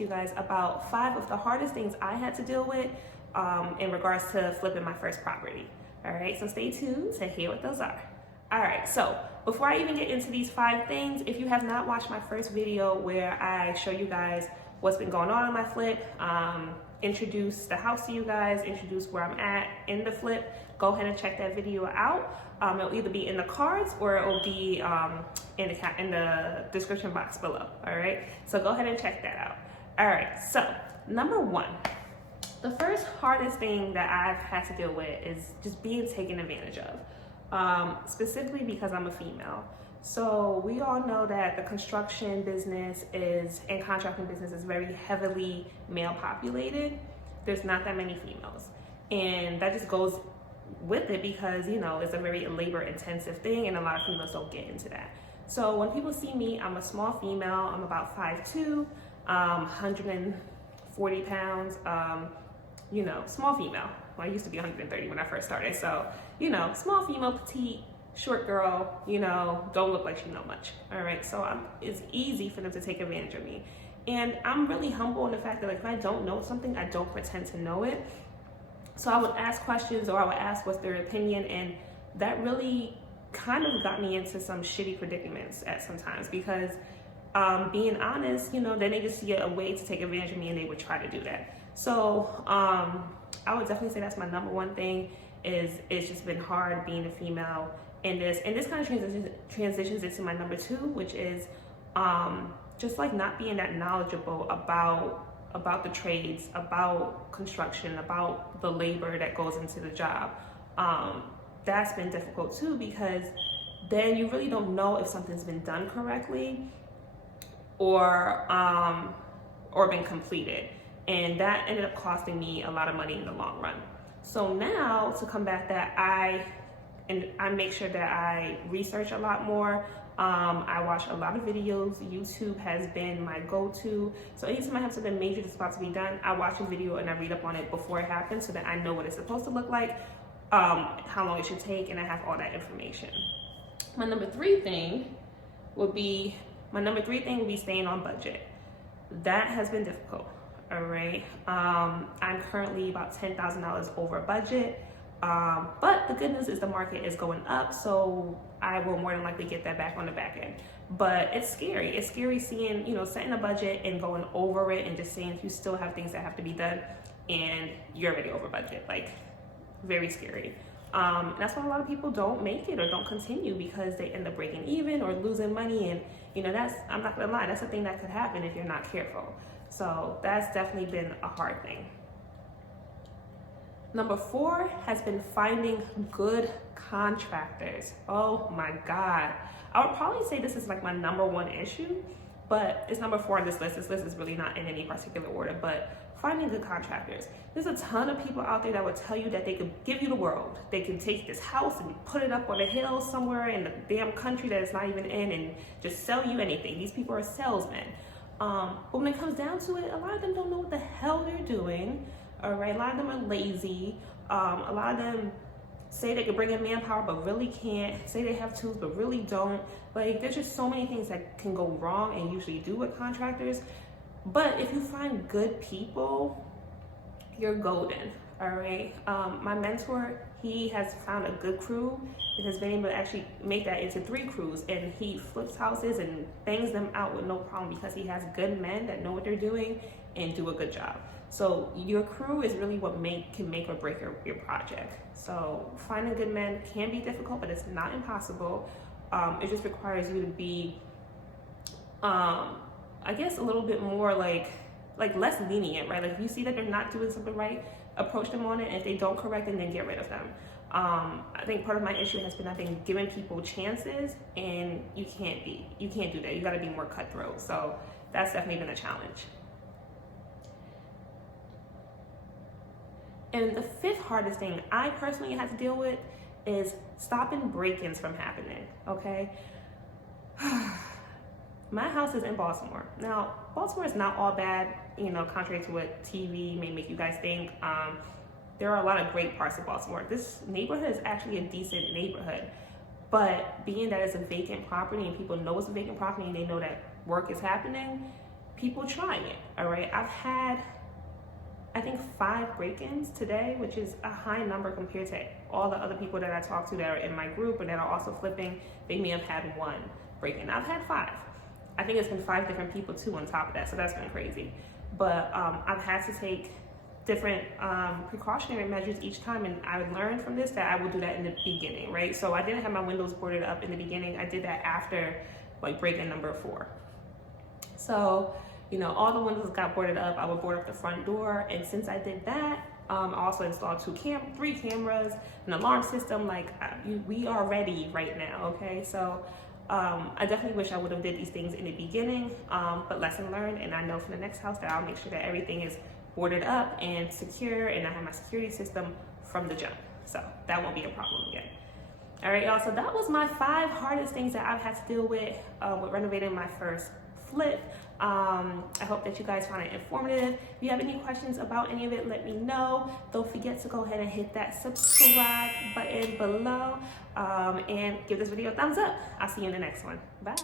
to you guys about 5 of the hardest things I had to deal with in regards to flipping my first property. All right, so stay tuned to hear what those are. All right, so before I even get into these 5 things, if you have not watched my first video where I show you guys what's been going on in my flip, introduce the house to you guys, introduce where I'm at in the flip, go ahead and check that video out. It'll either be in the cards or it will be in the description box below. All right, so go ahead and check that out. All right, so number 1, the first hardest thing that I've had to deal with is just being taken advantage of, specifically because I'm a female. So we all know that the construction business and contracting business is very heavily male populated. There's not that many females, and that just goes with it because, you know, it's a very labor intensive thing and a lot of females don't get into that. So when people see me, I'm a small female. I'm about 5'2", 140 pounds, you know, small female. Well, I used to be 130 when I first started. So, you know, small female, petite, short girl, you know, don't look like she know much. All right, so it's easy for them to take advantage of me. And I'm really humble in the fact that, like, if I don't know something, I don't pretend to know it. So I would ask questions, or I would ask what's their opinion, and that really kind of got me into some shitty predicaments at some times because being honest, you know, then they just see a way to take advantage of me and they would try to do that. So I would definitely say that's my number 1 thing. It's just been hard being a female in this, and this kind of transitions into my number 2, which is just like not being that knowledgeable about the trades, about construction, about the labor that goes into the job. That's been difficult too, because then you really don't know if something's been done correctly or been completed, and that ended up costing me a lot of money in the long run. So now, to combat that, I make sure that I research a lot more. I watch a lot of videos. YouTube has been my go-to. So anytime I have something major that's about to be done, I watch a video and I read up on it before it happens so that I know what it's supposed to look like, how long it should take, and I have all that information. My number 3 thing would be staying on budget. That has been difficult, all right? I'm currently about $10,000 over budget. But the good news is the market is going up, so I will more than likely get that back on the back end. But it's scary. It's scary seeing, you know, setting a budget and going over it and just seeing if you still have things that have to be done and you're already over budget. Like, very scary. That's why a lot of people don't make it or don't continue, because they end up breaking even or losing money. And, you know, I'm not gonna lie, that's a thing that could happen if you're not careful. So that's definitely been a hard thing. Number 4 has been finding good contractors. Oh my God. I would probably say this is like my number 1 issue, but it's number 4 on this list. This list is really not in any particular order, but finding good contractors. There's a ton of people out there that would tell you that they could give you the world. They can take this house and put it up on a hill somewhere in the damn country that it's not even in and just sell you anything. These people are salesmen. But when it comes down to it, a lot of them don't know what the hell they're doing. All right, a lot of them are lazy. A lot of them say they can bring in manpower, but really can't. Say they have tools, but really don't. Like, there's just so many things that can go wrong and usually do with contractors. But if you find good people, you're golden, all right? My mentor, he has found a good crew and has been able to actually make that into 3 crews, and he flips houses and bangs them out with no problem because he has good men that know what they're doing and do a good job. So your crew is really what can make or break your project. So finding good men can be difficult, but it's not impossible. It just requires you to be, I guess, a little bit more like less lenient, right? Like, if you see that they're not doing something right, approach them on it, and if they don't correct it, then get rid of them. I think part of my issue has been, I think, giving people chances, and you can't do that. You got to be more cutthroat. So that's definitely been a challenge. And the 5th hardest thing I personally had to deal with is stopping break-ins from happening, okay? My house is in Baltimore. Now, Baltimore is not all bad, you know, contrary to what TV may make you guys think. There are a lot of great parts of Baltimore. This neighborhood is actually a decent neighborhood, but being that it's a vacant property and people know it's a vacant property and they know that work is happening, people trying it. All right, I've had, I think, 5 break-ins today, which is a high number compared to all the other people that I talked to that are in my group and that are also flipping. They may have had 1 break-in. I've had 5. I think it's been 5 different people too on top of that, so that's been crazy. But I've had to take different precautionary measures each time, and I learned from this that I will do that in the beginning, right? So I didn't have my windows boarded up in the beginning. I did that after like break-in number 4. So, you know, all the windows got boarded up. I would board up the front door, and since I did that, I also installed 3 cameras, an alarm system. Like, we are ready right now, okay? So I definitely wish I would have did these things in the beginning, but lesson learned, and I know for the next house that I'll make sure that everything is boarded up and secure, and I have my security system from the jump. So that won't be a problem again. All right, y'all, so that was my 5 hardest things that I've had to deal with renovating my first flip. I hope that you guys found it informative. If you have any questions about any of it, let me know. Don't forget to go ahead and hit that subscribe button below, and give this video a thumbs up. I'll see you in the next one. Bye.